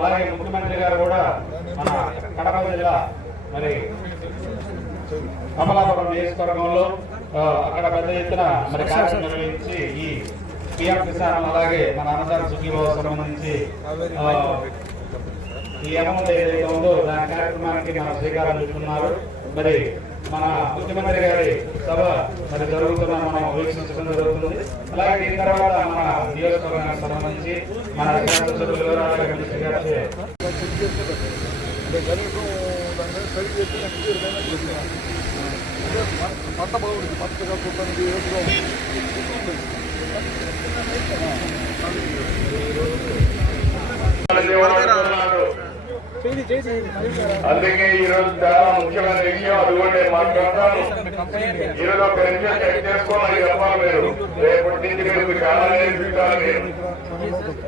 అలాగే ముఖ్యమంత్రి గారు కూడా మన కడప జిల్లా మరి కమలాపురం నియోజకవర్గంలో అక్కడ పెద్ద ఎత్తున మరి కార్యక్రమం నిర్వహించి ఈ పిఎం కిసాన్ అలాగే మన అన్నదాన సుఖీభావ సంబంధించి ఈ అమౌంట్ ఏదైతే ఉందో దాని కార్యక్రమానికి మన శ్రీకారం చుట్టున్నారు. మరి మన ముఖ్యమంత్రి గారి సభ మరి జరుగుతున్న మనం వీక్షించడం జరుగుతుంది. అలాగే దీని తర్వాత మన నియోజకవర్గానికి సంబంధించి మన శాసనసభ్యులు వివరాలు పంట- పంట బాగుంది పంట కాకుండా అందుకే ఈ రోజు చాలా ముఖ్యమైన విషయం అది కూడా నేను మాట్లాడతాను ఈరోజు ఒక నిమిషం చెక్ చేసుకోమని చెప్పాలి మీరు. రేపటి నుంచి మీరు చాలా నేర్పించాలి మీరు.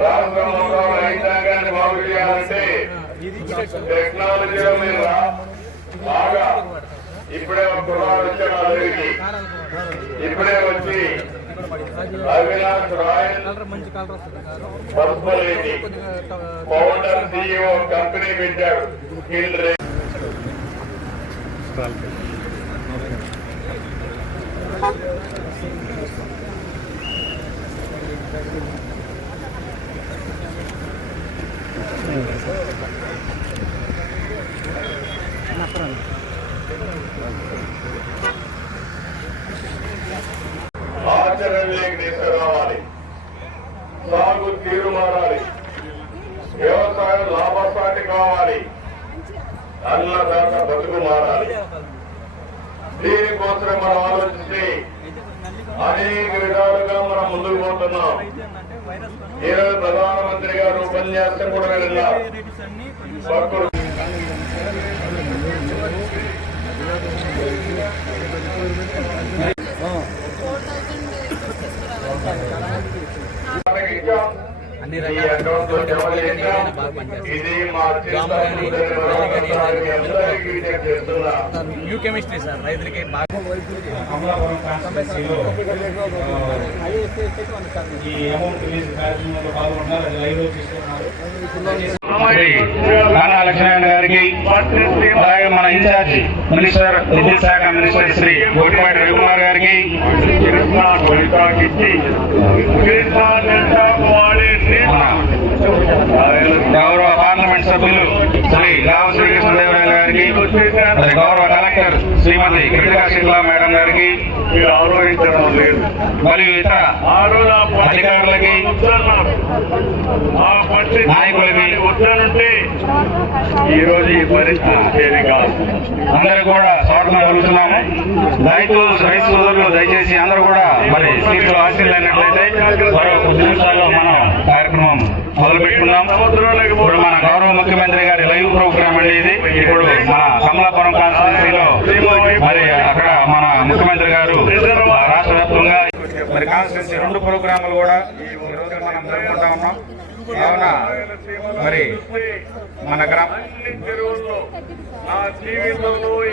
రాష్ట్రం రైతాంగాన్ని బాగు చేయాలంటే టెక్నాలజీలో మీరు బాగా. ఇప్పుడే ఒక కులాలు వచ్చాడు నా ఇప్పుడే వచ్చి Avinash Royal Padmareddy founder CEO company పెట్టాడు. స్కిల్ రే ఆచరణలోకి తీసుకురావాలి సాగు తీరు మారాలి వ్యవసాయం లాభసాటి కావాలి అన్నదాత బతుకు మారాలి దీనికోసం మనం ఆలోచిస్తే అనేక విధాలుగా మనం ముందుకు పోతున్నాం ఈరోజు ప్రధానమంత్రి గారు ఉపన్యాసం కూడా వెళ్ళారు భక్తులు అన్ని న్యూ కెమిస్ట్రీ సార్ రైతులకి ఈ అమౌంట్ రిలీజ్ కార్యక్రమంలో పాల్గొంటున్నారు. అది లైవ్ తీసుకున్నారు మరి నానా లక్ష్మీనారాయణ గారికి అలాగే మన ఇన్ఛార్జ్ మినిస్టర్ విద్యుత్ శాఖ మినిస్టర్ శ్రీ గోటిపాటి రవికుమార్ గారికి గౌరవ పార్లమెంట్ సభ్యులు శ్రీ రావ శ్రీకృష్ణదేవరాయలు గారికి మరి గౌరవ కలెక్టర్ శ్రీమతి కృతికా శీతలా మేడం గారికి మరియు ఇతర అధికారులకి నాయకులకి ఈ రోజు ఈ పరిస్థితి అందరూ కూడా స్వాగతం కలుగుతున్నాము రైతు రైతు సోదరులు దయచేసి అందరూ కూడా మరి సీట్లు ఆశీర్లైనట్లయితే మరో కొద్ది నిమిషాల్లో మనం మొదలుపెట్టుకున్నాం ఇప్పుడు మన గౌరవ ముఖ్యమంత్రి గారి లైవ్ ప్రోగ్రామ్ అండి ఇది. ఇప్పుడు మన కమలాపురం కాన్స్టిట్యూన్సీలో మరి అక్కడ మన ముఖ్యమంత్రి గారు రాష్ట్ర వ్యాప్తంగా మరి కాన్స్టిట్యూన్సీ రెండు ప్రోగ్రాములు కూడా ఈ రోజు మనం జరుపుకుంటా ఉన్నాం. కావున మరి మన గ్రామ అన్ని చెరువుల్లో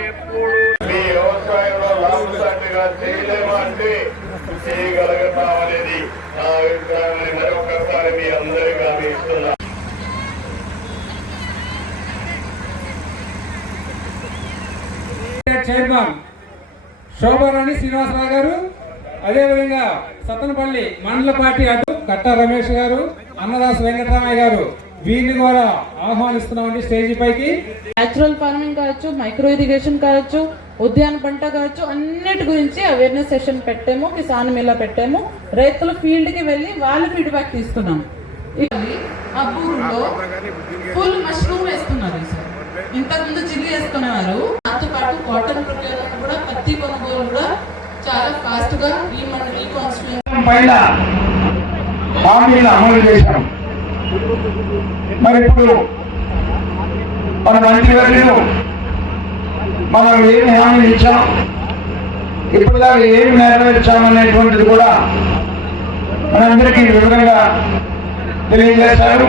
ఎప్పుడు చేయగలుగుతామనేది నా అభిప్రాయాన్ని మరొకసారి మీ అందరికీ హామీ ఇస్తున్నా. చైర్మన్ శోభారాణి శ్రీనివాసరావు గారు అదేవిధంగా సత్తనపల్లి మండల పార్టీ అటు కట్ట రమేష్ గారు అన్నదాస్ వెంకటరామయ్య గారు వీరిని కూడా ఆహ్వానిస్తున్నామండి స్టేజీ పైకి. న్యాచురల్ ఫార్మింగ్ కావచ్చు మైక్రో ఇరిగేషన్ కావచ్చు ఉద్యాన పంట కావచ్చు అన్నిటి గురించి అవేర్నెస్ సెషన్ పెట్టాము కిసాన్ మేళా పెట్టాము. రైతులు ఫీల్డ్కి వెళ్ళి వాళ్ళ ఫీడ్బ్యాక్ తీసుకున్నాము ఆ అబ్బూరులో ఫుల్ మష్రూమ్ వేస్తున్నారు సార్. ఇంతకుముందు చిల్లి వేసుకునేవారు. దాంతో పాటు కాటన్ కూడా పత్తి కొనుగోలు కూడా చాలా ఫాస్ట్గా ఈ మన ఈ కాన్స్టిట్యూషన్ పైన హామీలు అమలు చేశాం మరి ఇప్పుడు మన మంత్రివర్యులు మనం ఏమి హామీలు ఇచ్చాం ఇప్పటిదాకా ఏమి నెరవేర్చామనేటువంటిది కూడా మనందరికీ వివరంగా తెలియజేశారు.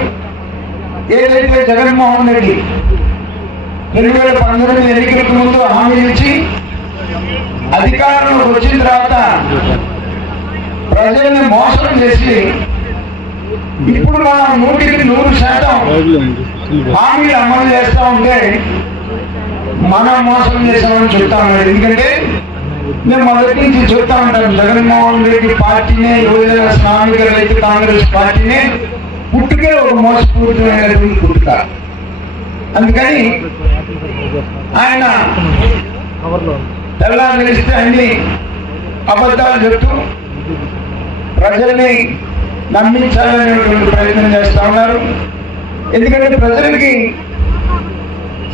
ఏదైతే జగన్మోహన్ రెడ్డి రెండు వేల పంతొమ్మిది ఎన్నికలకు ముందు హామీలు ఇచ్చి అధికారంలోకి వచ్చిన తర్వాత ప్రజల్ని మోసం చేసి ఇప్పుడు మనం నూటికి నూరు శాతం హామీలు అమలు చేస్తా ఉంటే మనం మోసం చేశామని చెప్తా ఎందుకంటే మేము మొదటి నుంచి చెప్తా ఉంటాం జగన్మోహన్ రెడ్డి పార్టీనే యువజన శ్రామిక రైతు కాంగ్రెస్ పార్టీనే పుట్టుకే ఒక మోసపూరితమైనటువంటి పుట్టుక. అందుకని ఆయన తెల్లా తెలిస్తే అన్ని అబద్ధాలు చెప్తూ ప్రజల్ని నమ్మించాలనేటువంటి ప్రయత్నం చేస్తా ఉన్నారు. ఎందుకంటే ప్రజలకి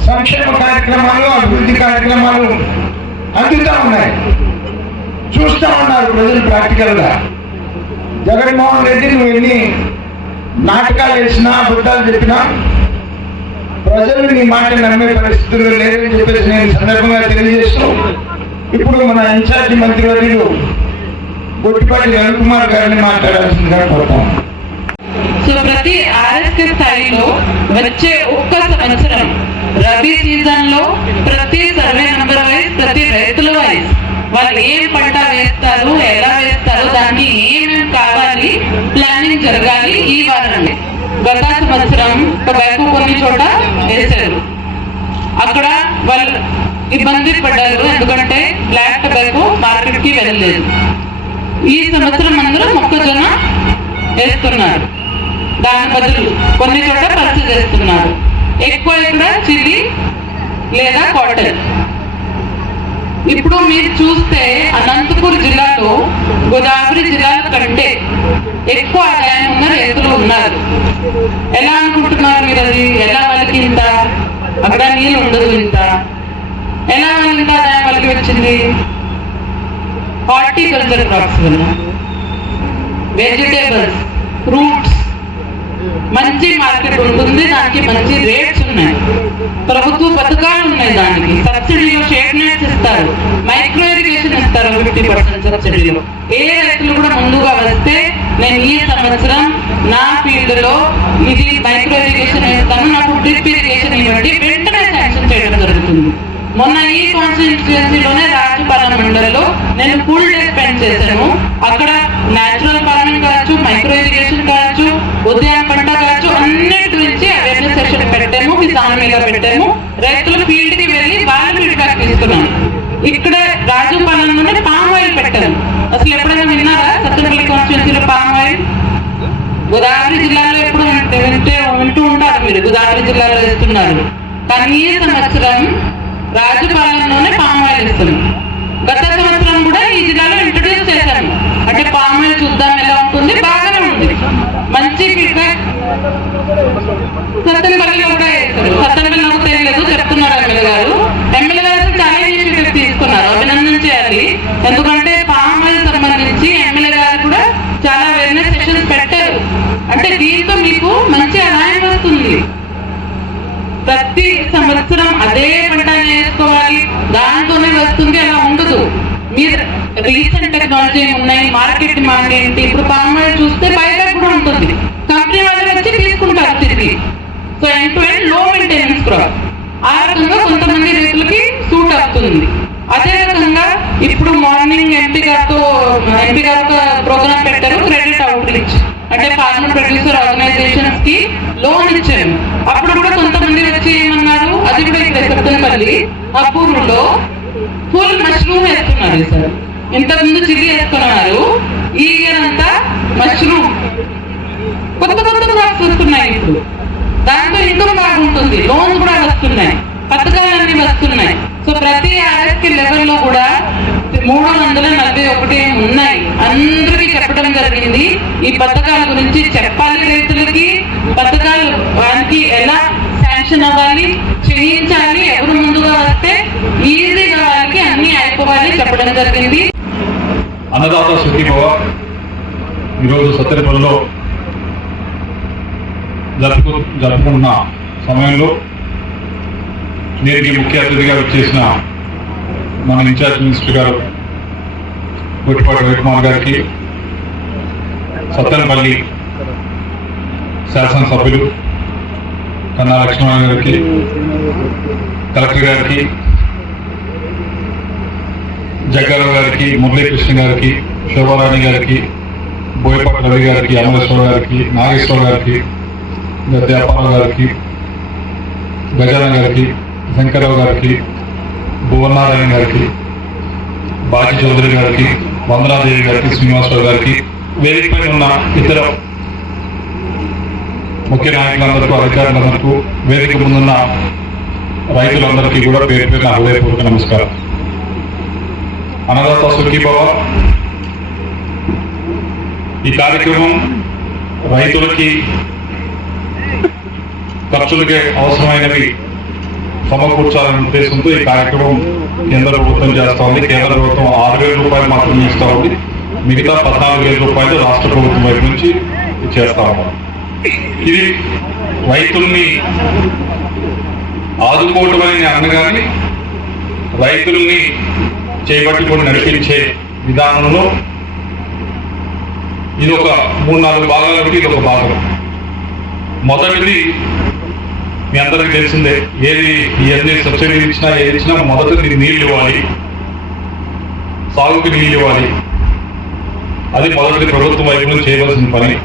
సంక్షేమ కార్యక్రమాలు అభివృద్ధి కార్యక్రమాలు అందుతూ ఉన్నాయి. చూస్తూ ఉన్నారు ప్రజలు ప్రాక్టికల్గా జగన్మోహన్ రెడ్డి నువ్వు ఎన్ని నాటకాలు వేసినా అబద్ధాలు చెప్పినా ప్రజలు నీ మాట నమ్మే పరిస్థితుల్లో లేదని చెప్పేసి నేను సందర్భంగా తెలియజేస్తూ ఇప్పుడు మన ఇన్ఛార్జి మంత్రివర్యులు బొట్టిపాటి రవికుమార్ గారిని మాట్లాడాల్సిందిగా కోరుతాం. సో ప్రతి ఆర్ఎస్కే స్థాయిలో వచ్చే ఒక్క సంవత్సరం రబీ సీజన్లో ప్రతి సర్వే నెంబర్ వైజ్ ప్రతి రైతుల వైజ్ వాళ్ళు ఏం పంట వేస్తారు ఎలా వేస్తారు దానికి ఏమేమి కావాలి ప్లానింగ్ జరగాలి ఈ వారండి గత సంవత్సరం టొబాకో కొన్ని చోట వేశారు. అక్కడ వాళ్ళు ఇబ్బంది పడ్డారు ఎందుకంటే బ్లాక్ టొబాకో మార్కెట్కి వెళ్ళలేదు. ఈ సంవత్సరం అందరూ మొక్కజొన్న వేస్తున్నారు. దాని బదులు కొన్ని చోట ఖర్చు చేస్తున్నారు ఎక్కువ ఇక్కడ చిల్లి లేదా కాటన్ ఇప్పుడు మీరు చూస్తే అనంతపూర్ జిల్లాలో గోదావరి జిల్లా కంటే ఎక్కువ ఆదాయం ఉన్న రైతులు ఉన్నారు. ఎలా అనుకుంటున్నారు మీరు అది? ఎలా వాళ్ళకి ఇంత? అక్కడ నీళ్ళు ఉండదు ఇంత. ఎలా వాళ్ళకి ఇంత ఆదాయం వాళ్ళకి వచ్చింది? హార్టికల్చర్ క్రాప్స్ వల్ల వెజిటేబుల్స్ ఫ్రూట్స్ మంచి మార్కెట్ ఉంటుంది దానికి మంచి రేట్స్ ఉన్నాయి. ప్రభుత్వ పథకాలు ఉన్నాయి దానికి. సబ్సిడీలో షేడ్ నెట్స్ ఇస్తారు. మైక్రో ఇరిగేషన్ ఇస్తారు ఫిఫ్టీ పర్సెంట్ సబ్సిడీలో. ఏ రైతులు కూడా ముందుగా వస్తే నేను ఈ సంవత్సరం నా ఫీల్డ్లో ఇది మైక్రో ఇరిగేషన్ వేస్తాను నాకు డ్రిప్ ఇరిగేషన్ ఇవ్వండి. వెంటనే శాంక్షన్ చేయడం జరుగుతుంది. మొన్న ఈ కాన్స్టిట్యున్సీలోనే రాజపాలెం మండలిలో నేను ఫుల్ డే స్పెండ్ చేశాను అక్కడ నేచురల్ ఫార్మింగ్ కావచ్చు మైక్రో మీద పెట్టాము. రైతులు ఫీల్డ్కి వెళ్ళి వాళ్ళ ఫీడ్బ్యాక్ తీసుకున్నాను ఇక్కడ రాజు పాలన నుండి పామ్ ఆయిల్ పెట్టాను అసలు ఎప్పుడైనా విన్నారా? సత్తెనపల్లి కాన్స్టిట్యున్సీలో పామ్ ఆయిల్? గోదావరి జిల్లాలో ఎప్పుడు వింటే వింటూ ఉంటారు మీరు. గోదావరి జిల్లాలో వేస్తున్నారు కానీ ఈ సంవత్సరం పాలనలోనే పామ్ ఆయిల్ ఇస్తున్నాం. గత సంవత్సరం కూడా ఈ జిల్లాలో ఇంట్రడ్యూస్ చేశాను అంటే పామ్ ఆయిల్ చూద్దాం ఎలా ఉంటుంది? బాగానే ఉంది. మంచి ఫీడ్బ్యాక్ సత్తెనపల్లిలో కూడా వేస్తారు సత్తెనపల్లి నాకు తెలియలేదు చెప్తున్నారు ఎమ్మెల్యే గారు ఎమ్మెల్యే గారు చాలా ఇనిషియేటివ్ తీసుకున్నారు అభినందన చేయాలి ఎందుకంటే పామ్ ఆయిల్ సంబంధించి ఎమ్మెల్యే గారు కూడా చాలా అవేర్నెస్ సెషన్స్ పెట్టారు అంటే దీంతో మీకు మంచి ఆదాయం వస్తుంది ప్రతి సంవత్సరం అదే పంట వేసుకోవాలి దాంతోనే వస్తుంది అలా ఉండదు. మీరు రీసెంట్ టెక్నాలజీ ఉన్నాయి మార్కెట్ డిమాండ్ ఏంటి? ఇప్పుడు పామ్ చూస్తే బయట కూడా ఉంటుంది. కంపెనీ వాళ్ళు వచ్చి తీసుకుంటారు తిరిగి. సో ఎండ్ టు ఎండ్లో మెయింటెనెన్స్ క్రాప్ ఆ రకంగా కొంతమంది రైతులకి సూట్ అవుతుంది. అదే రకంగా ఇప్పుడు మార్నింగ్ ఎంపీ గారితో ఎంపీ గారితో ప్రోగ్రామ్ పెట్టారు క్రెడిట్ అవుట్ రీచ్ అంటే ఫార్మర్ ప్రొడ్యూసర్ ఆర్గనైజేషన్స్కి లోన్ ఇచ్చారు. అప్పుడు కూడా కొంత కూడా ఇక్కడ అపూర్వలో ఫుల్ మష్రూమ్ వేస్తున్నారు సార్. ఇంతకు ముందు చిల్లి వేసుకున్నారు ఈ ఇయర్ అంతా మష్రూమ్ కొత్త కొత్త క్రాప్స్ వస్తున్నాయి ఇప్పుడు. దాంతో ఇంకా బాగుంటుంది లోన్స్ కూడా వస్తున్నాయి. పథకాలన్నీ వస్తున్నాయి. సో ప్రతి ఆర్ఎస్కి లెవెల్లో కూడా మూడు వందల నలభై ఒకటి ఉన్నాయి. అందరికీ చెప్పడం జరిగింది. ఈ పథకాల గురించి చెప్పాలి రైతులకి. పథకాలు వారికి ఎలా శాంక్షన్ అవ్వాలి? చేయించాలి ఎవరు ముందుగా వస్తే ఈజీగా వాళ్ళకి అన్ని అయిపోవాలి చెప్పడం జరిగింది. అన్నదాత సుఖీభవ ఈరోజు సత్యపల్లిలో జరుపు జరుపుకుంటున్న సమయంలో నేటికి ముఖ్య అతిథిగా వచ్చేసిన మన ఇన్ఛార్జ్ మినిస్టర్ గారు గుట్టిపాటి రవికుమార్ గారికి సత్తెనపల్లి శాసనసభ్యులు కన్నా లక్ష్మణ గారికి కలెక్టర్ గారికి జగ్గారావు గారికి మురళీకృష్ణ గారికి శోభారాణి గారికి బోయపాటి రవి గారికి అమరేశ్వర గారికి నాగేశ్వర గారికి గద్దె గారికి గజాన గారికి శంకరరావు గారికి భువనారాయణ గారికి బాజీ చౌదరి గారికి వందనాదేవి గారికి శ్రీనివాసరావు గారికి వేదికపై ఉన్న ఇతర ముఖ్య నాయకులందరికీ అధికారులందరికీ వేదిక ముందున్న రైతులందరికీ కూడా పేరు పేరు హృదయపూర్వక నమస్కారం. అన్నదాత సుఖీభవ. ఈ కార్యక్రమం రైతులకి ఖర్చులకి అవసరమైనవి సమకూర్చాలనే ఉద్దేశంతో ఈ కార్యక్రమం కేంద్ర ప్రభుత్వం చేస్తా ఉంది కేంద్ర ప్రభుత్వం ఆరు వేల రూపాయలు మాత్రమే ఇస్తా ఉంది. మిగతా పద్నాలుగు వేల రూపాయలు రాష్ట్ర ప్రభుత్వం వైపు నుంచి చేస్తా ఉన్నాం ఇది రైతుల్ని ఆదుకోవటం అని నేను అనగానే రైతుల్ని చేపట్టుకొని నడిపించే విధానంలో ఇది ఒక మూడు నాలుగు భాగాలు ఇది ఒక భాగం. మొదటిది మీ అందరికీ తెలిసిందే ఏది ఇవన్నీ సబ్సిడీ ఇచ్చినా ఏది ఇచ్చినా మొదటిది నీళ్ళు ఇవ్వాలి. సాగుకి నీళ్ళు ఇవ్వాలి. అది మొదటి ప్రభుత్వం వైపు చేయవలసిన పని.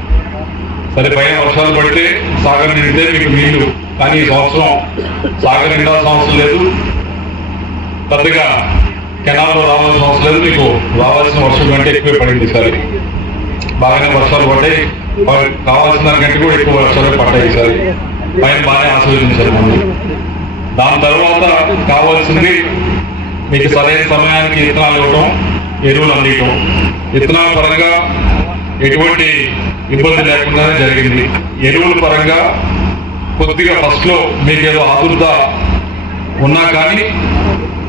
సరే పైన వర్షాలు పడితే సాగర్ నిండితే మీకు నీళ్ళు. కానీ ఈ సంవత్సరం సాగర్ నిండాల్సిన అవసరం లేదు. పెద్దగా కెనాల్లో రావాల్సిన అవసరం లేదు. మీకు రావాల్సిన వర్షం కంటే ఎక్కువే పడింది ఈసారి. బాగానే వర్షాలు పడ్డాయి. కావాల్సిన దానికంటే కూడా ఎక్కువ వర్షాలు పడ్డాయి ఈసారి. పైన బాగానే ఆస్వాదించారు మనం దాని తర్వాత కావాల్సింది మీకు సరైన సమయానికి విత్తనాలు ఇవ్వడం ఎరువులు అందించడం విత్తనాల పరంగా ఎటువంటి ఇబ్బంది లేకుండానే జరిగింది. ఎరువుల పరంగా కొద్దిగా ఫస్ట్లో మీకు ఏదో ఆదుర్ద ఉన్నా కానీ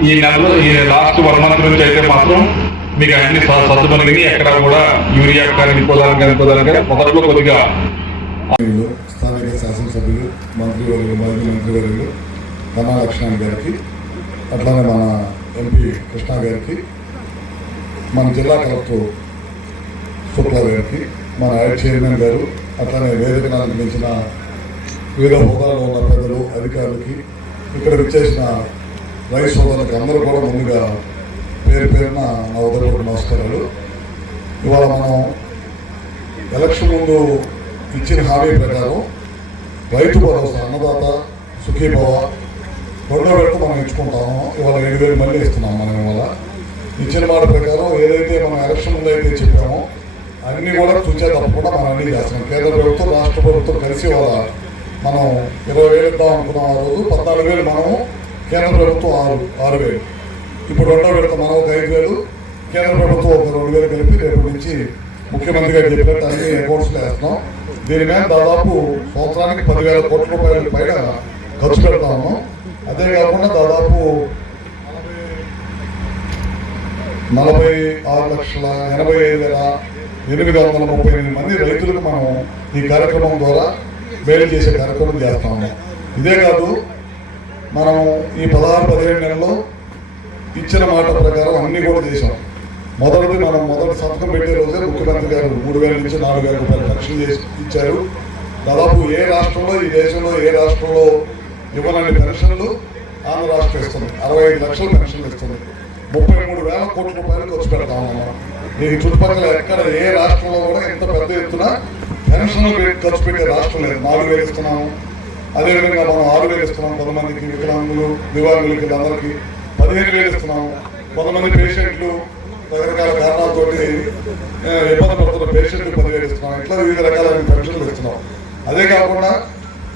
ఈ నెలలో ఈ లాస్ట్ వన్ మంత్ నుంచి అయితే మాత్రం మీకు అన్ని స- ఎక్కడ కూడా యూరియా కానీ ఇంకోదానికి కానీ ఇంకోదానికి కానీ మొదట్లో కొద్దిగా స్థానిక శాసనసభ్యులు మంత్రివర్యులు మాజీ మంత్రివర్యులు రమా లక్ష్మణ్ గారికి అట్లానే మన ఎంపీ కృష్ణ గారికి మన జిల్లా కలెక్టర్ శుక్లా గారికి మన ఐడ్ చైర్మన్ గారు అట్లానే వేదికను అందించిన వివిధ హోదాలో ఉన్న పెద్దలు అధికారులకి ఇక్కడ విచ్చేసిన రైస్ సోదరులకు అందరూ కూడా ముందుగా పేరు పేరున నా ఉదయపూర్వక నమస్కారాలు. ఇవాళ మనం ఎలక్షన్ ముందు ఇచ్చిన హామీ ప్రకారం రైతు భరోసా అన్నదాత సుఖీభవ రెండో విడత మనం ఇచ్చుకుంటాము. ఇవాళ ఏడు వేలు మళ్ళీ ఇస్తున్నాం మనం ఇవాళ. ఇచ్చిన మాట ప్రకారం ఏదైతే మనం ఎలక్షన్ ముందు అయితే చెప్పామో అన్ని కూడా చూసే తప్పకుండా మనం అన్ని చేస్తున్నాం కేంద్ర ప్రభుత్వం రాష్ట్ర ప్రభుత్వం కలిసి వాళ్ళ మనం ఇరవై వేలు ఇద్దాం అనుకున్నాం ఆ రోజు. పద్నాలుగు వేలు మనము కేంద్ర ప్రభుత్వం ఆరు ఆరు వేలు. ఇప్పుడు రెండో విడత మనం ఒక ఐదు వేలు. కేంద్ర ప్రభుత్వం ఒక రెండు వేలు కలిపి రేపు నుంచి ముఖ్యమంత్రి గారు చెప్పినట్టు అన్ని అకౌంట్స్లో వేస్తున్నాం దీని మీద దాదాపు సంవత్సరానికి పదివేల కోట్ల రూపాయల పైన ఖర్చు పెడతాము అదే కాకుండా దాదాపు నలభై ఆరు లక్షల ఎనభై ఐదు వేల ఎనిమిది వందల ముప్పై ఎనిమిది మంది రైతులకు మనం ఈ కార్యక్రమం ద్వారా మేలు చేసే కార్యక్రమం చేస్తాము ఇదే కాదు మనం ఈ పదహారు పదిహేను నెలల్లో ఇచ్చిన మాట ప్రకారం అన్ని కూడా చేశాం. మొదటిది మనం మొదటి సంతకం పెట్టే రోజే ముఖ్యమంత్రి గారు మూడు వేల నుంచి నాలుగు వేల రూపాయలు ఖర్చులు చేసి ఇచ్చారు. దాదాపు ఏ రాష్ట్రంలో ఈ దేశంలో ఏ రాష్ట్రంలో ఇవ్వాలని పెన్షన్లు ఆంధ్ర రాష్ట్రం ఇస్తుంది. అరవై ఐదు లక్షల పెన్షన్లు ఇస్తుంది. ముప్పై మూడు వేల కోట్ల రూపాయలు ఖర్చు పెడతా ఉన్నాం చుట్టుపక్కల ఎక్కడ ఏ రాష్ట్రంలో కూడా ఇంత పెద్ద ఎత్తున పెన్షన్లు ఖర్చు పెట్టే రాష్ట్రం లేదు. నాలుగు వేలు ఇస్తున్నాము. అదేవిధంగా మనం ఆరు వేలు ఇస్తున్నాం కొంతమందికి వికలాంగులు దివాంగులకి అందరికీ. పదిహేను వేలు ఇస్తున్నాము. కొంతమంది పేషెంట్లు రకరకాల కారణాలతో ఇబ్బంది పడుతున్న పేషెంట్లు పదివేలు ఇస్తున్నాం ఇట్లా వివిధ రకాలైన పెన్షన్లు ఇస్తున్నాం అదే కాకుండా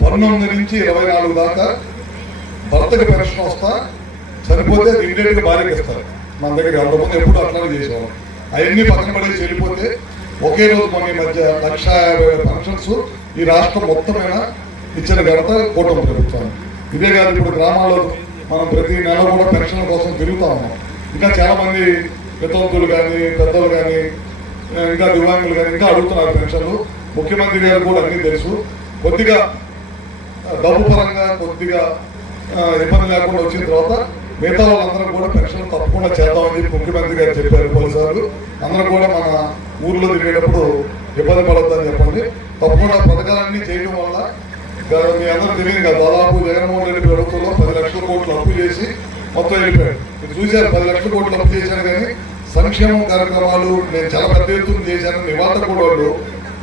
పంతొమ్మిది నుంచి ఇరవై నాలుగు దాకా భర్తకి పెన్షన్ వస్తా చనిపోతే ఇమీడియట్గా భార్యకి ఇస్తారు మన దగ్గర అంతకుముందు ఎప్పుడు అట్లానే చేసేవాళ్ళం. అవన్నీ పక్కన పడి చెల్లిపోతే ఒకే రోజు మన ఈ మధ్య లక్ష యాభై వేల పెన్షన్స్ ఈ రాష్ట్రం మొత్తమైన ఇచ్చిన ఘనత కూటమి ప్రభుత్వం ఇదే కాదు ఇప్పుడు గ్రామాల్లో మనం ప్రతి నెల కూడా పెన్షన్ల కోసం తిరుగుతా ఉన్నాం. ఇంకా చాలామంది వితంతులు కానీ పెద్దలు కానీ ఇంకా దివ్యాంగులు కానీ ఇంకా అడుగుతున్నారు పెన్షన్లు. ముఖ్యమంత్రి గారు కూడా అన్నీ తెలుసు. కొద్దిగా డబ్బు పరంగా కొద్దిగా ఇబ్బంది లేకుండా వచ్చిన తర్వాత మిగతా వాళ్ళందరూ కూడా పెన్షన్ తప్పకుండా చేద్దామని చెప్పి ముఖ్యమంత్రి గారు చెప్పారు పోలీసారు అందరూ కూడా మన ఊర్లో తిరిగేటప్పుడు ఇబ్బంది పడొద్దని చెప్పండి. తప్పకుండా పథకాలన్నీ చేయడం వల్ల మీ అందరూ తెలియదు కదా దాదాపు జగన్మోహన్ రెడ్డి ప్రభుత్వంలో పది లక్షల కోట్లు అప్పు చేసి మొత్తం వెళ్ళిపోయాడు. మీరు చూశారు పది లక్షల కోట్లు అప్పు చేశాను కానీ సంక్షేమ కార్యక్రమాలు నేను చాలా పెద్ద ఎత్తున చేశాను. నివాత కూడా వాళ్ళు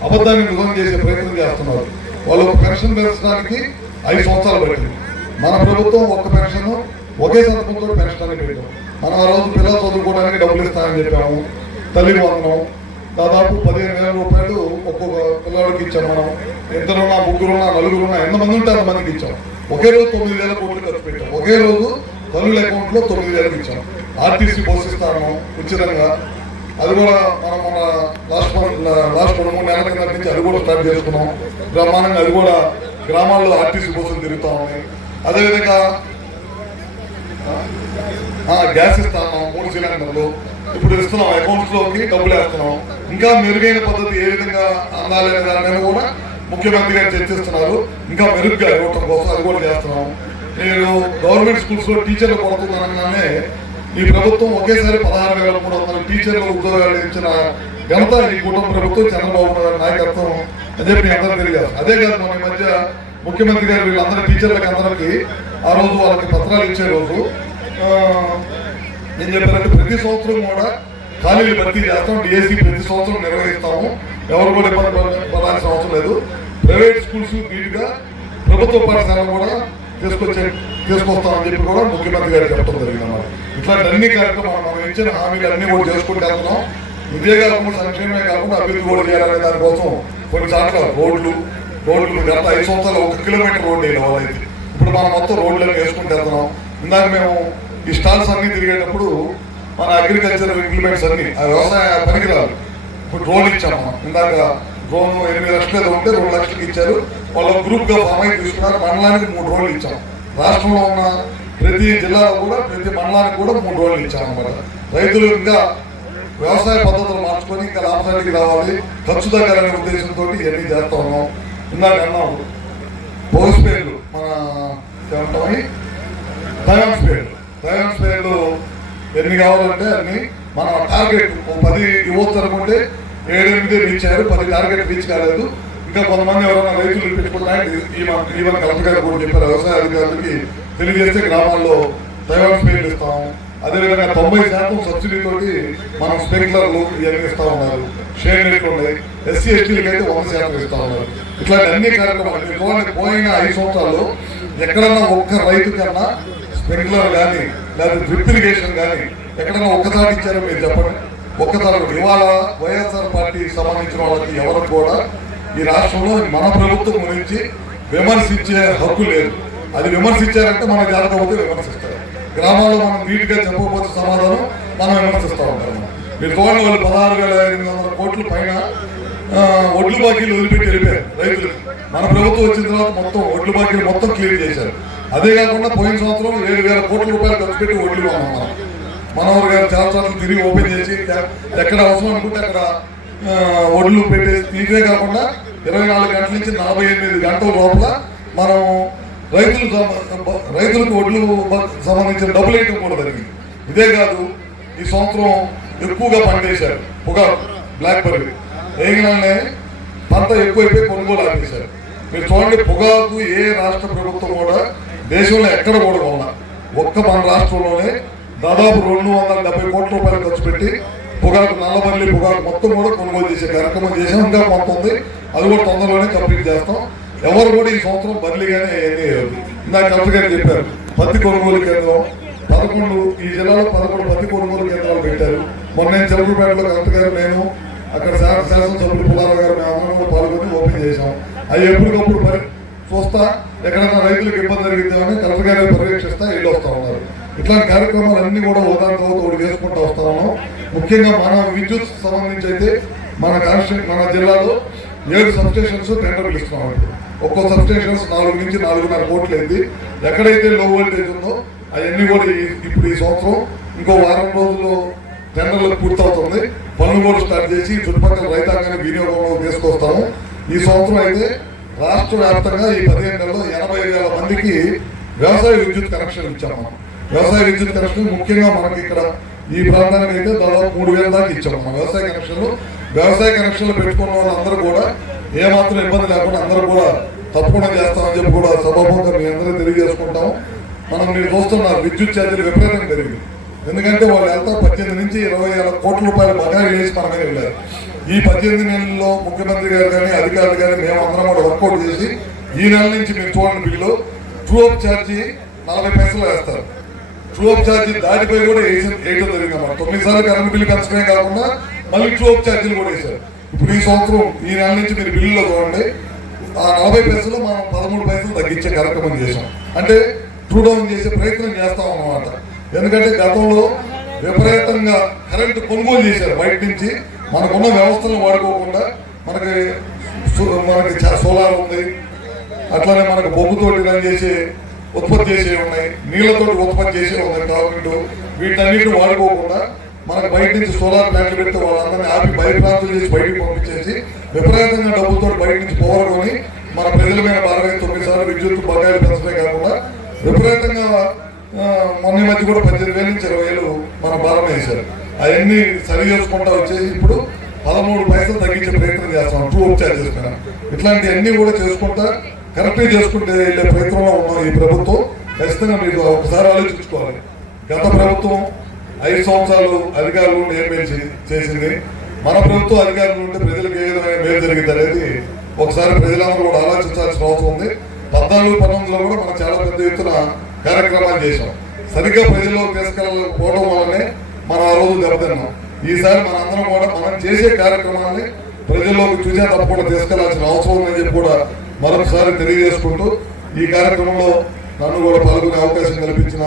అబద్ధాన్ని నిజం చేసే ప్రయత్నం చేస్తున్నారు. వాళ్ళు ఒక పెన్షన్ పెంచడానికి ఐదు సంవత్సరాలు పట్టింది. మన ప్రభుత్వం ఒక్క పెన్షన్ ఒకే సంతకంతో పెంచడానికి పెట్టాం మనం ఆ రోజు పిల్లలు చదువుకోవడానికి డబ్బులు ఇస్తామని చెప్పాము. తల్లి వందనం దాదాపు పదిహేను వేల రూపాయలు ఒక్కొక్క పిల్లలకి ఇచ్చాం మనం. ఇద్దరున్నా ముగ్గురున్నా నలుగురున్నా ఎంతమంది ఉంటే అంతమందికి ఇచ్చాం. ఒకే రోజు తొమ్మిది వేల కోట్లు ఖర్చు పెట్టాం. ఒకే రోజు తల్లుల అకౌంట్లో తొమ్మిది వేలకు ఇచ్చాం. ఆర్టీసీ బస్సు ఇస్తాము ఉచితంగా. అది కూడా మనం మన లాస్ట్ లాస్ట్ రెండు మూడు నెలల కింద నుంచి అది కూడా స్టార్ట్ చేసుకున్నాం. బ్రహ్మాండంగా అది కూడా గ్రామాల్లో ఆర్టీసీ బస్సులు తిరుగుతామని ఉన్నాయి. అదేవిధంగా గ్యాస్ ఇస్తాము మూడు సిలిండర్లు. ఇప్పుడు ఇస్తున్నాం అకౌంట్స్లోకి డబ్బులు వేస్తున్నాం. ఇంకా మెరుగైన పద్ధతి ఏ విధంగా అందాలి అనే దాని మీద కూడా ముఖ్యమంత్రి గారు చర్చిస్తున్నారు. ఇంకా మెరుగ్గా ఇవ్వటం కోసం అది కూడా చేస్తున్నాం. నేను గవర్నమెంట్ స్కూల్స్లో టీచర్లు కొడుతున్నానగానే ఈ ప్రభుత్వం ఒకేసారి పదహారు వేల మూడు వందల టీచర్లు ఉద్యోగాలు ఇచ్చిన ఘనత ఈ కుటుంబ ప్రభుత్వం చంద్రబాబు నాయుడు గారి నాయకత్వం. అని చెప్పి మీ అందరూ తెలియదు అదే కాదు మన మధ్య ముఖ్యమంత్రి గారు వీళ్ళందరూ టీచర్లకి అందరికీ ఆ రోజు వాళ్ళకి పత్రాలు ఇచ్చే రోజు నేను చెప్పినట్టు ప్రతి సంవత్సరం కూడా ఖాళీలు భర్తీ చేస్తాం డిఎస్సి ప్రతి సంవత్సరం నిర్వహిస్తాము. ఎవరు కూడా ఇబ్బంది పడాల్సిన అవసరం లేదు. ప్రైవేట్ స్కూల్స్ నీట్గా ప్రభుత్వ పాఠశాలలు కూడా తీసుకొచ్చే తీసుకొస్తామని చెప్పి కూడా ముఖ్యమంత్రి గారు చెప్పడం జరిగింది అన్నమాట. ఇట్లాంటి అన్ని కార్యక్రమాలు మనం ఇచ్చిన హామీలు అన్ని కూడా చేసుకుంటూ వెళ్తున్నాం. ఇదే కాకుండా సంక్షేమమే కాకుండా అభివృద్ధి కూడా చేయాలనే దానికోసం కొన్ని చోట్ల రోడ్లు రోడ్లు గత ఐదు సంవత్సరాలు ఒక కిలోమీటర్ రోడ్డు వేయాలి వాళ్ళైతే. ఇప్పుడు మనం మొత్తం రోడ్లను వేసుకుంటూ వెళ్తున్నాం. ఇందాక మేము ఈ స్టాల్స్ అన్ని తిరిగేటప్పుడు మన అగ్రికల్చర్ ఇంప్లిమెంట్స్ అన్ని ఆ వ్యవసాయ పనికిరాలు ఇప్పుడు డ్రోన్ ఇచ్చాము మనం. ఇందాక డ్రోన్ ఎనిమిది లక్షలు ఏదో ఉంటే రెండు లక్షలకి ఇచ్చారు. వాళ్ళ గ్రూప్గా ఫామ్ అయి తీసుకున్నారు. మండలానికి మూడు డ్రోన్లు ఇచ్చాం. రాష్ట్రంలో ఉన్న ప్రతి జిల్లాలో కూడా ప్రతి మండలానికి కూడా మూడు డ్రోన్లు ఇచ్చాం అనమాట రైతులు ఇంకా వ్యవసాయ పద్ధతులు మార్చుకొని ఇంకా లాభానికి రావాలి. ఖర్చు తగ్గాలనే ఉద్దేశంతో ఇవన్నీ చేస్తా ఉన్నాం. ఇందాక అన్నాం. పోస్ట్ పేర్లు మన ఏమంటామని థైరాన్ పేరు. డయాన్స్ స్పేడ్ ఎన్ని కావాలంటే అన్ని. మన టార్గెట్ ఓ పది ఇవ్వచ్చు అనుకుంటే ఏడెనిమిది రీచ్ అయ్యారు పది టార్గెట్ రీచ్ కాలేదు. ఇంకా కొంతమంది ఎవరైనా రైతులు పెట్టుకుంటారని ఈవెన్ కలెక్టర్ గారు కూడా చెప్పారు వ్యవసాయ అధికారులకి తెలియజేస్తే గ్రామాల్లో థైరాన్ పేరు ఇస్తాము. అదేవిధంగా తొంభై శాతం సబ్సిడీ మనం స్ప్రింక్లర్లు ఇవన్నీ ఇస్తూ ఉన్నారు. షేర్ నెట్లు ఉన్నాయి. ఎస్సీ ఎస్టీలకి అయితే వంద శాతం ఇస్తూ ఉన్నారు. ఇట్లాంటి అన్ని కార్యక్రమాలు పోయిన ఐదు సంవత్సరాలు ఎక్కడన్నా ఒక్క రైతు కన్నా స్ప్రింక్లర్ కానీ లేదా డ్రిప్ ఇరిగేషన్ కానీ ఎక్కడైనా ఒక్కసారి ఇచ్చారో మీరు చెప్పండి. ఒక్కసారి ఇవాళ వైఎస్ఆర్ పార్టీకి సంబంధించిన వాళ్ళకి ఎవరు కూడా ఈ రాష్ట్రంలో మన ప్రభుత్వం గురించి విమర్శించే హక్కు లేదు. అది విమర్శించారంటే మన జాగ్రత్త విమర్శిస్తారు. గ్రామాల్లో మనం నీట్గా చెప్పకపోతే సమాధానం మనం విమర్శిస్తూ ఉంటాము మీరు చూడండి వాళ్ళు పదహారు వేల ఎనిమిది వందల కోట్ల పైన ఒడ్లు బాకీలు వదిలిపెట్టి వెళ్ళిపోయారు రైతులు. మన ప్రభుత్వం వచ్చిన తర్వాత మొత్తం ఒడ్లు బాకీలు మొత్తం క్లియర్ చేశారు. అదే కాకుండా పోయిన సంవత్సరం ఏడు వేల కోట్ల రూపాయలు ఖర్చు పెట్టి ఒడ్లు కొన్నాం మనం. మనోహర్ గారు చాలా సార్లు తిరిగి ఓపెన్ చేసి ఎక్కడ అవసరం అనుకుంటే అక్కడ ఒడ్లు పెట్టేసి ఇదే కాకుండా ఇరవై నాలుగు గంటల నుంచి నలభై ఎనిమిది గంటల లోపల మనం రైతులు రైతులకు ఒడ్లు సంబంధించిన డబ్బులు వేయటం కూడా జరిగింది ఇదే కాదు ఈ సంవత్సరం ఎక్కువగా పండేశారు పొగాకు బ్లాక్ బెర్రీ వేయగానే పంట ఎక్కువైపోయి కొనుగోలు ఆపేశారు. మీరు చూడండి పొగాకు ఏ రాష్ట్ర ప్రభుత్వం కూడా దేశంలో ఎక్కడ కూడా ఉన్నా ఒక్క మన రాష్ట్రంలోనే దాదాపు రెండు వందల డెబ్బై కోట్ల రూపాయలు ఖర్చు పెట్టి పొగాకు నల్లబల్లి పొగాకు మొత్తం కూడా కొనుగోలు చేసే కార్యక్రమం చేసాం ఇంకా మొత్తం ఉంది. అది కూడా తొందరలోనే కంప్లీట్ చేస్తాం. ఎవరు కూడా ఈ సంవత్సరం బదిలీగానే ఏమీ ఇందాక కలెక్టర్ గారు చెప్పారు పత్తి కొనుగోలు కేంద్రం. పదకొండు ఈ జిల్లాలో పదకొండు పత్తి కొనుగోలు కేంద్రాలు పెట్టారు. మొన్న నేను చెరుకుపేటలో కలెక్టర్ గారు నేను అక్కడ శాసన శాసనసభ్యులు పుల్లారావు గారు మేము కూడా పాల్గొని ఓపెన్ చేశాం. అవి ఎప్పటికప్పుడు మరి చూస్తా ఎక్కడైనా రైతులకు ఇబ్బంది జరిగితే అని కలెక్టర్ గారు పర్యవేక్షిస్తా ఇల్లు వస్తా ఉన్నారు. ఇట్లాంటి కార్యక్రమాలు అన్ని కూడా ఉదాహరణ తర్వాత ఒకటి చేసుకుంటూ వస్తా ఉన్నాం. ముఖ్యంగా మన విద్యుత్ సంబంధించి అయితే మన కాన్స్టి మన జిల్లాలో ఏడు సబ్స్టేషన్స్ టెండర్ పిలుస్తున్నాం ఇప్పుడు. ఒక్కో సబ్స్టేషన్స్ నాలుగు నుంచి నాలుగున్నర కోట్లు అయింది ఎక్కడైతే లో వోల్టేజ్ ఉందో అవన్నీ కూడా ఇప్పుడు ఈ సంవత్సరం ఇంకో వారం రోజుల్లో టెండర్లు పూర్తవుతుంది. పనులు కూడా స్టార్ట్ చేసి చుట్టుపక్కల రైతాంగాన్ని వినియోగంలో తీసుకొస్తాము. ఈ సంవత్సరం అయితే రాష్ట్ర వ్యాప్తంగా ఈ పదిహేను నెలలో ఎనభై వేల మందికి వ్యవసాయ విద్యుత్ కనెక్షన్ ఇచ్చాము. మనం వ్యవసాయ విద్యుత్ కనెక్షన్ ముఖ్యంగా మనకి ఇక్కడ ఈ ప్రాంతానికి అయితే దాదాపు మూడు వేల దాకా ఇచ్చాము. మనం వ్యవసాయ కనెక్షన్లు. వ్యవసాయ కనెక్షన్లు పెట్టుకున్న వాళ్ళందరూ కూడా ఏమాత్రం ఇబ్బంది లేకుండా అందరూ కూడా తప్పకుండా చేస్తామని చెప్పి కూడా సభాముఖంగా మీ అందరూ తెలియజేసుకుంటాం మనం మీరు చూస్తున్నారు విద్యుత్ ఛార్జీలు విపరీతంగా పెరిగింది ఎందుకంటే వాళ్ళు ఎంత పద్దెనిమిది నుంచి ఇరవై ఆరు కోట్ల రూపాయల బకాయి వేసి మన మీద వెళ్ళారు. ఈ పద్దెనిమిది నెలల్లో ముఖ్యమంత్రి గారు కానీ అధికారులు కానీ మేము అందరం కూడా వర్కౌట్ చేసి ఈ నెల నుంచి మీరు చూడండి బిల్లు. ట్రూ అప్ ఛార్జీ నలభై పైసలు వేస్తారు. ట్రూ అప్ ఛార్జీ దాటిపోయి కూడా వేసి- వేయడం జరిగింది అన్నమాట. తొమ్మిది సార్లు కరెంట్ బిల్లు పెంచడమే కాకుండా మళ్ళీ ట్రూ అప్ ఛార్జీలు కూడా వేశారు. ఇప్పుడు ఈ సంవత్సరం ఈ నెల నుంచి మీరు బిల్లులో చూడండి. ఆ నలభై పైసలు మనం పదమూడు పైసలు తగ్గించే కార్యక్రమం చేశాం. అంటే ట్రూ డౌన్ చేసే ప్రయత్నం చేస్తాం అన్నమాట ఎందుకంటే గతంలో విపరీతంగా కరెంటు కొనుగోలు చేశారు బయట నుంచి. మనకున్న వ్యవస్థలను వాడుకోకుండా మనకి మనకి సోలార్ ఉంది. అట్లానే మనకు బొగ్గుతోటి రన్ చేసి ఉత్పత్తి చేసే ఉన్నాయి. నీళ్ళతోటి ఉత్పత్తి చేసే ఉన్నాయి గవర్నమెంట్ వీటన్నిటిని వాడుకోకుండా మనకు బయట నుంచి సోలార్ ప్లాంట్లు పెడితే వాళ్ళందరినీ ఆపి భయభ్రాంతులు చేసి బయటకు పంపించేసి విపరీతంగా డబ్బులతో బయట నుంచి పవర్ మన ప్రజల మీద అరవై తొమ్మిది సార్లు విద్యుత్ బకాయిలు పెంచడమే కాకుండా విపరీతంగా మొన్న ఈ మధ్య కూడా పద్దెనిమిది వేల నుంచి ఇరవై వేలు మన భారం వేశారు అవన్నీ సరి చేసుకుంటా వచ్చేసి ఇప్పుడు పదమూడు పైసలు తగ్గించే ప్రయత్నం చేస్తాం. టూ అప్ ఛార్జెస్ మీద ఇట్లాంటివన్నీ కూడా చేసుకుంటా కరెక్ట్గా చేసుకుంటే వెళ్ళే ప్రయత్నంలో ఉన్నాం ఈ ప్రభుత్వం. ఖచ్చితంగా మీరు ఒకసారి ఆలోచించుకోవాలి. గత ప్రభుత్వం ఐదు సంవత్సరాలు అధికారులు ఏమేమి చేసింది. మన ప్రభుత్వం అధికారులు ఉంటే ప్రజలకు ఏ విధమైన మేలు జరిగింది అనేది ఒకసారి ప్రజలందరూ కూడా ఆలోచించాల్సిన అవసరం ఉంది. పద్నాలుగు పంతొమ్మిదిలో కూడా మనం చాలా పెద్ద ఎత్తున కార్యక్రమాలు చేశాం. సరిగ్గా ప్రజల్లో తీసుకెళ్ళకపోవడం వల్లనే మనం ఆ రోజు దెబ్బతిన్నాం. ఈసారి మనందరం కూడా మనం చేసే కార్యక్రమాన్ని ప్రజల్లోకి చూసే తప్పకుండా తీసుకెళ్ళాల్సిన అవసరం ఉందని చెప్పి కూడా మరొకసారి తెలియజేసుకుంటూ ఈ కార్యక్రమంలో నన్ను కూడా పాల్గొనే అవకాశం కల్పించిన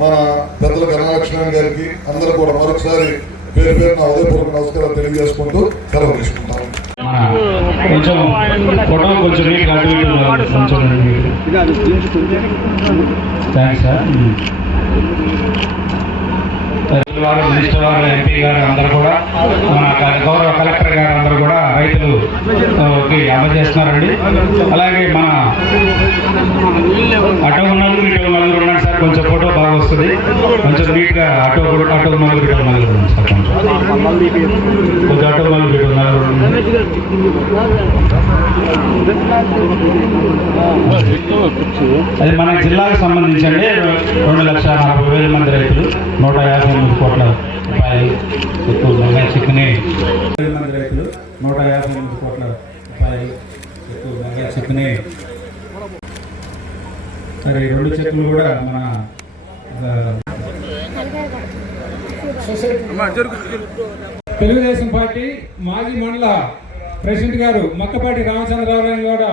మన పెద్దల కరుణాలక్ష్మణ్ గారికి అందరూ కూడా మరొకసారి పేరు పేరు నా ఉదయపూర్వక నమస్కారం తెలియజేసుకుంటూ సెలవు తీసుకుంటాను కొంచెం ఫోటో కొంచెం థ్యాంక్స్ వారు మినిస్టర్ వారు ఎంపీ గారు అందరూ కూడా మన గౌరవ కలెక్టర్ గారు అందరూ కూడా రైతులు ఆ, కి అందజేస్తున్నారండి అలాగే మన అటో ఆటో కూడా- ఆటో నలుగురు ఇటో నలుగురు ఉన్నాడు సార్ కొంచెం కొంచెం అటో నలుగురు ఇటో అది మన జిల్లాకు సంబంధించి అండి రెండు లక్షల నలభై వేల మంది రైతులు నూట యాభై ఎనిమిది కోట్ల రూపాయలు ఎక్కువ చిక్కుని మంది రైతులు నూట యాభై ఎనిమిది కోట్ల రూపాయలు ఎక్కువ చిక్కుని సరే ఈ రెండు చెక్కులు కూడా మన తెలుగుదేశం పార్టీ మాజీ మండల ప్రెసిడెంట్ గారు మక్కపాటి రామచంద్రరావు గారు కూడా